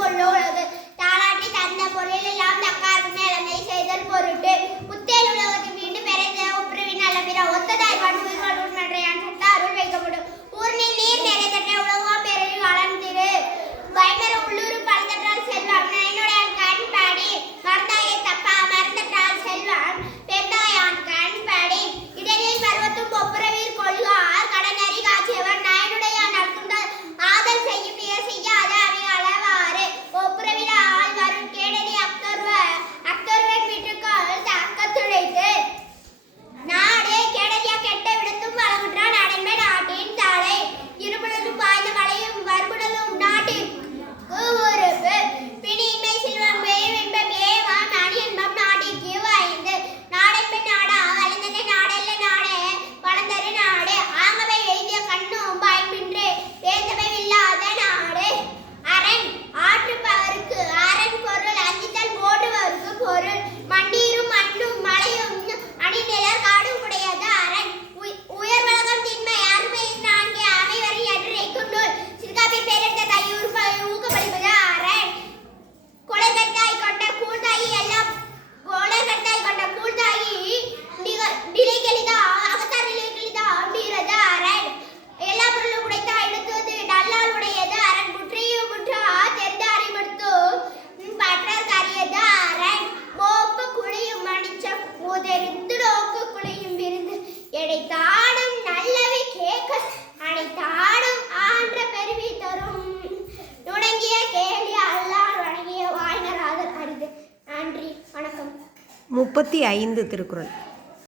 கொள்ளுகிறது தாளாட்டி தந்த பொருளெல்லாம் தக்காருமே செய்தல் பொருட்டு. உதறிந்து நோக்கு குளியும் விருந்து. எடை நல்லவை கேட்க அனைத்தாடும் ஆன்ற பெருவி தரும். நுடங்கிய கேள்வி அல்லார் வணங்கிய வாய்னராதல் அரிது நன்றி வணக்கம். முப்பத்தி ஐந்து திருக்குறள்.